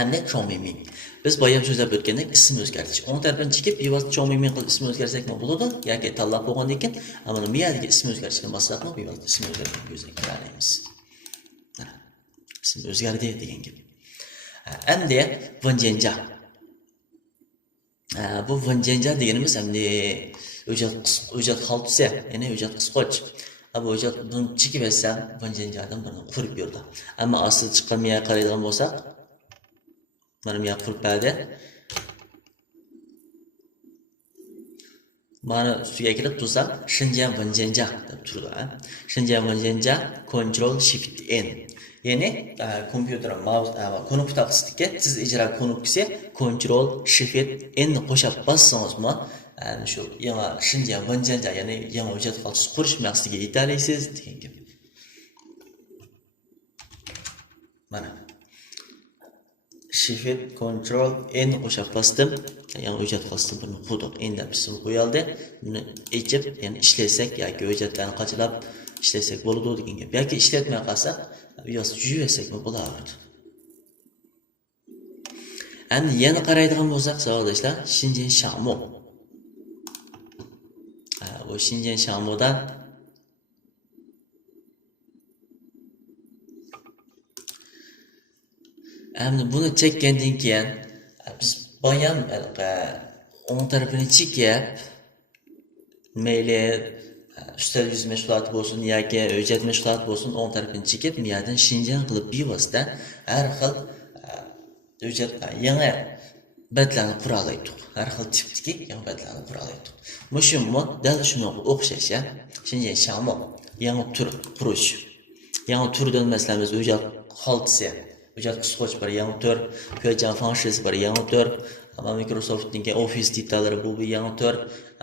Endi cho'miming. Biz boya so'zlab o'tgandek ism o'zgartirish. O'ng tarafini chekib, bevosita cho'miming qilib ism o'zgartirsak bo'ladi yoki tanlab bo'lgandan keyin, ammo miyadagi ism o'zgarishni bosaqmi, bevosita ism o'zgartirib ko'ramiz. Mana ism o'zgardi degan gap. Endi vanjenja. Bu vanjenja deganimiz endi o'jat xaltisi, ya'ni o'jat qisqoch. Bu o'jat buni chekib etsam, vanjenjadan birini qurib berdi. Ammo asl chiqqan miya qaraydigan bo'lsak, mana bu yoq qurpadi. Mana ustiga kelib tursam, Xinjiang Vanjenja deb turdi. Xinjiang Vanjenja Control Shift N. Ya'ni kompyuter mouse knop taqsidagi siz ijro knopkasi Control Shift N ni qo'shib bossangizmi, shu yana Xinjiang Vanjenja, ya'ni yana hujjat xaltasi qurish maqsadiga yetalaysiz degan gap. Mana Shift Control N qo'shib bosdim. Yani hujjat xaltasini buni qurdik. Endi ism qo'yildi. Buni echib, ya'ni ishlasak yoki hujjatlarni qachilab ishlasak bo'ladi degan gap. Yoki ishlatmay qolsak, yo'q yuvasak bo'lardi. Endi yana qaraydigan bo'lsak, savoldoshlar, Xinjiang Shangmo. Bu Xinjiang Shangmodan endi buni chekkandan keyin biz bayam o'ng tarafini chekib, mayli ustal yuz mashg'uloti bo'lsin yoki hujjat mashg'uloti bo'lsin, o'ng tarafini chekib, miyadan Xinjiang qilib bevosita har xil hujjat yangi batlarni qura oldik. Har xil tipdagi yangi batlarni qura oldik. Mushummi dal shunga o'xshash, Xinjiang Shangmo yangi tur qurish. Yangi turdan masalan biz hujjat xaltasi, hujjat qisqoch bir yangi tur, Huajian Fangshiz bir yangi tur, ama Microsoft'ningki Office detallari bu bir yangi tur,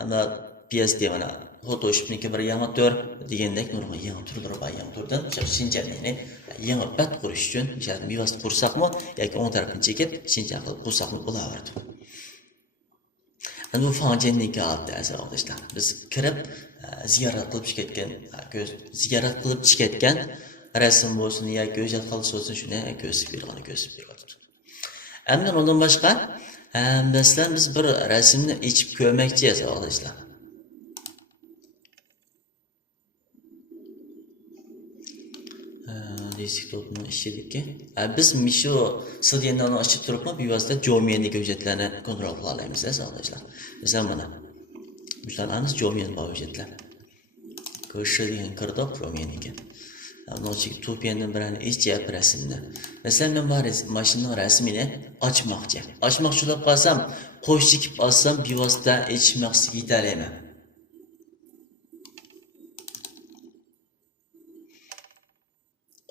ana PSD mana Photoshop'ningki bir yangi tur degandek nurg'un yangi turlar bor. Yangi turdan Xinjiangni yangi bat qurish uchun ishlatib bevosita qursaqmi yoki o'ng tarafini chekib Xinjiang qilib qursaqmi bo'laverdi. Bu Fanjianningki oldi azizlar. Biz kirib ziyorat qilib chiqayotgan rasm bo'lsin yoki hujjat xaltasi bo'lsin, shuni ko'rsatib beradi. Endi undan boshqa masalan biz bir rasmni ichib ko'rmoqchimiz azizlar. Desktopni ishidiki. Biz shu silyanani ochib turibmi, bevosita Jomiendagi hujjatlarni kontrol qila olamiz azizlar. Masalan mana bularimiz Jomien bor hujjatlar. Ko'rishadigan kirdi Jomiendagi. Nochik to'piyandan birini ichib rasmni. Masalan men bor mashinaning rasmini ochmoqchi. Ochmoqchi bo'lib qolsam, qo'sh chekib olsam, bevosita ichmoqchiga yetalayman.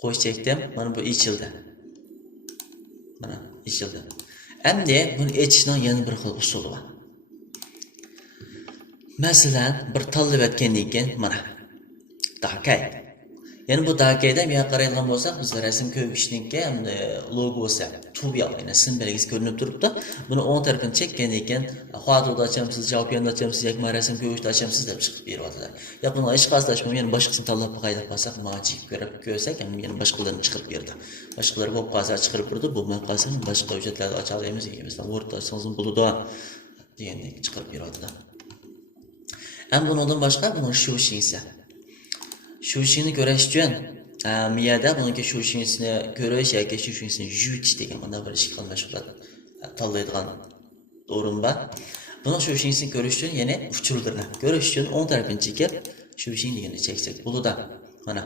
Qo'sh chekdim, mana bu ichildi. Mana ichildi. Endi buni ichishning yana bir xil usuli bor. Masalan, bir tanlab o'tgandan keyin mana dakay. Yani bu dakayda men qaraydigan bo'lsak, biz rasm ko'rishninki hamda logosi tubiya, ya'ni sim belgisi ko'rinib turibdi. Buni o'ng tarafini chekkandan keyin xotida ochamiz, javobiyanda ochamiz, yoki rasm ko'rishda ochamiz deb chiqib beryapti. Ya buni hech qanday ochmay, yani boshqasini tanlab qayda qolsak, mana chekib ko'rsak, yani boshqalarni chiqarib berdi. Boshqalar bo'lib qolsa chiqarib berdi, bo'lmay qolsa boshqa hujjatlarni ocha olamiz, masalan, Word ochsangiz bo'ladi degandek chiqarib beradi. Ham bundan boshqa buni shu ishingizda Shushinni ko'rish uchun miyada bunga shushinni ko'rish yoki shushinni yutish degan mana bir ish qilmashlar tanlaydigan o'rin bor. Buni shushinni ko'rish uchun yana uchurlarni ko'rish uchun o'ng tarafini chekib shushin deganni cheksak bo'ladi. Mana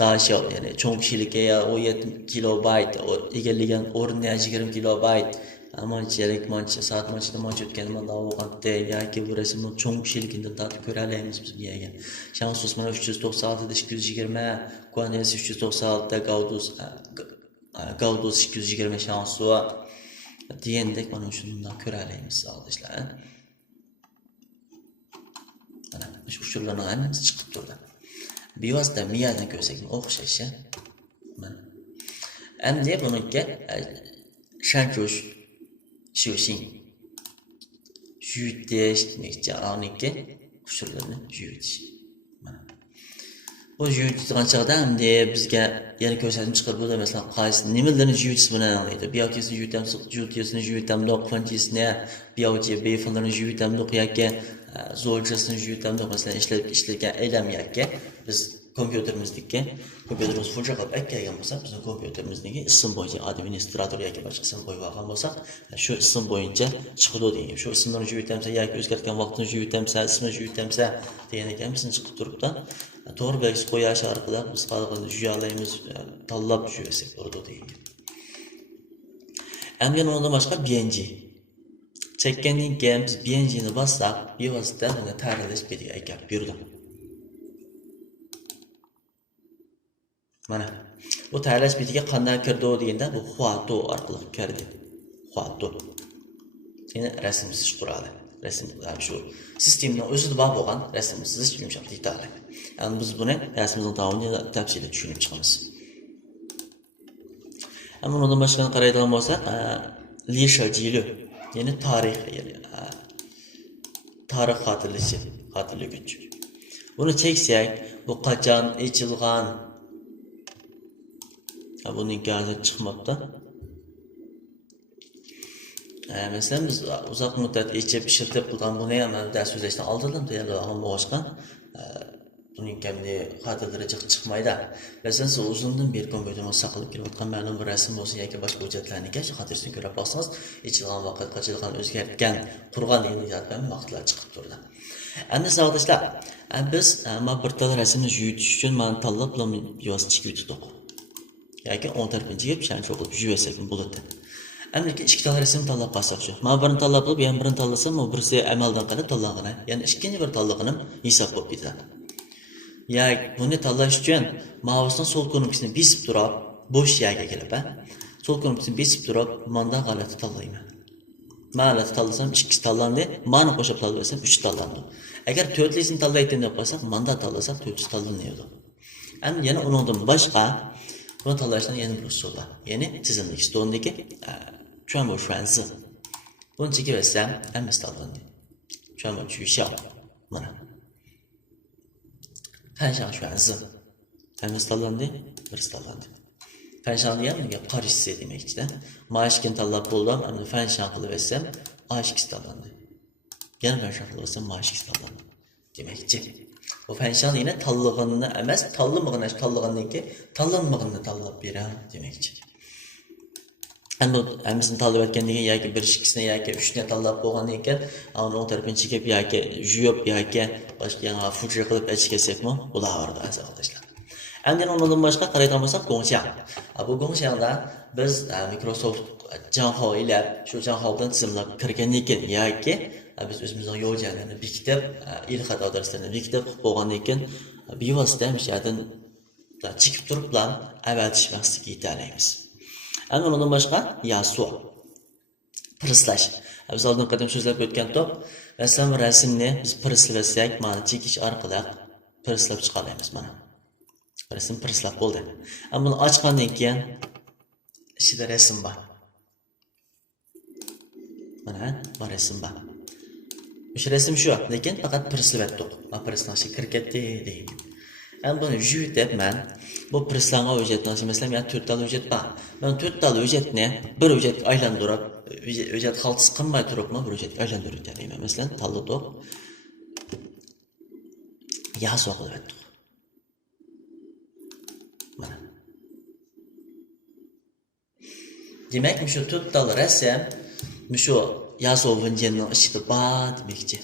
dasha, ya'ni cho'ng kishilikka 17 kilobayt egallagan o'rinni 20 kilobayt amanchalik soat mancha o'tgan mana o'qatda yoki bu rasmni cho'ng kishilikdan tatib ko'ra olamiz biz miyaga. Shansus mana 396 220, Quanens 396 Gaudos 220 shansu degandek mana shundan ko'ra olamiz azizlar. Mana shu usullarning hammasi chiqib turdi. Bevosita miyadan ko'rsak o'xshash. Mana. Endi bunga shanchush Shushin yutish demekchi, aniki usullarni yutish. Mana. Bu jüyütüdüğün çağda hem de bizge yeni köşedim çıkar bu da mesela qaysı nimelerin jüyütüsü bilen anlaydı. Bir avcısını jüyütem, jüyütüsünü jüyütem de okfancisine, bir avcı beyfanların jüyütem de okuyakken, zorcasını jüyütem de mesela işlerken eylem yakken, biz kompüterimiz fırça kalıp ekkeyen olsak, bizim kompüterimizdeki isim boyunca administratör yaki başka isim boyu vakan olsak, şu isim boyunca çıkıdı diyeyim. Şu isimlerini jüyütemse, yaki özgertken vaktini jüyütemse, ismini jüyütemse, diyeneken bizim çıkıp durup da, to'g'ri belgisi qo'yish orqali biz qanday juyarlaymiz, tanlab juyarsak bo'ladi degan. Endi yana undan boshqa BNG. Chekkandan keyin biz BNG ni bossak, bevosita buni ta'riflash betiga aytib berdim. Mana bu ta'riflash betiga qanday kirdi deganda bu Huato orqali kirdi. Huato. Yine rasmsiz quradi. Rasm şu sistemning o'zida bor bo'lgan rasmsiz yumshoq detallar. Yani biz bunu dersimizin tamamını tepsiyle düşünüp çıkmamız. Ama ondan başka qaraydigan bo'lsak, Lisha Jilu, yani tarix, yani tarix xatirlagich. Bunu çeksek, bu qachon echilgan, bunun hikayesi çıkmaptı. Mesela biz uzak müddet içip işirtip qilgan buni ham ders so'zlashdan oldindan tayyorlagan bo'lgan. Bunun kemdi xatirlari chiqmaydi. Masalan, siz uzundan beri kompyuterga saqlab kelayotgan ma'lum bir rasm bo'lsa yoki boshqa hujjatlarniki xotirasini ko'rib olsangiz, ichilgan vaqt qachilgan o'zgartgan, qurgan yangiliklar vaqtlar chiqib turdi. Endi savodoshlar, biz bir tal rasmni yutish uchun men tanlab yozib yutdik. Yoki 10 tarafini yeb, shani cho'qib yuvasak bo'ladi. Endi ikki tal rasm tanlab qolsak-chi. Men birini tanlab olib, yana birini tanlasam, u birisi amaldan qilib tanlangan. Ya'ni ikkinchi bir tanlig'inim hisob bo'lib ketadi. Ya bunu tanlash uchun mouse'dan sol knopkasini besib turib, bo'sh yerga kelib, sol knopkasini besib turib, manda g'alati tanlayman. G'alati tanlasam 2 tanlandi, mani qo'shib tanlasam 3 tanlandi. Agar 4lisini tanlaydim deb qo'ysak, manda tanlasak 4 tanlanadi. Endi yana uningdan boshqa buni tanlashdan yana bir usul bor. Ya'ni tizimlik stolidagi chuanbo shuanzi. Buni chekib olsam, hammasi tanlandi. Chuanbo chushao. Mana 看上选字，hammasi tanlandi, birisi tanlandi. Fanshanni ham nega qarishsa demakchi-da. Mashkin tanlab bo'ldim, endi fanshan qilib etsam, A2 tanlandi. Yana fanshan qilib etsam, A2 tanlandi. Demakchi. Bu fanshan yana tanlig'ini emas, tanlangandan keyin tanlanmaganini tanlab beram demakchi. Endi hammasini tanlab etgandan keyin yoki 1-2sini yoki 3ni tanlab bo'lgandan keyin, uni o'ng tarafini chekib yoki yuvib yoki boshqa yana fuji qilib ichgasekmi, bo'laveradi arkadaşlar. Endi undan boshqa qaraydigan bo'lsak, Gongxiang. Bu Gongxiangda biz Microsoft Janhao ile shu Janhaodan tizimlab kirgandan keyin yoki biz o'zimizning yo'llanmani bekitib, ilxat adreslarini bekitib bo'lgandan keyin bevosita mishadan chekib turib bilan avatish maqsadiga yetalaymiz. Endi undan boshqa Yasuo. Prislash. Biz oldin qadam so'zlab o'tgan top, masalan rasmni biz prislasak, mana chekish orqali prislab chiqalaymiz mana. Rasm prislab bo'ldi. Ammo buni ochgandan keyin ichida rasm bor. Mana bu rasm bor. O'sha rasm shu, lekin faqat prislab etdik. Ma prislashga kirib ketdi deydi. Endi buni yutib men bu prislangan hujjatdan mesela men 4 tal hujjat bor. Men 4 tal hujjatni bir hujjatga aylantirib, hujjat xaltis qilmay turibmi, bir hujjatga aylantirib deyman. Masalan, tanladik. Yasuo qilib aytdik. Mana. Demak, shu 4 tal rasm shu Yasuo Wenjenning ichida bor demakchi.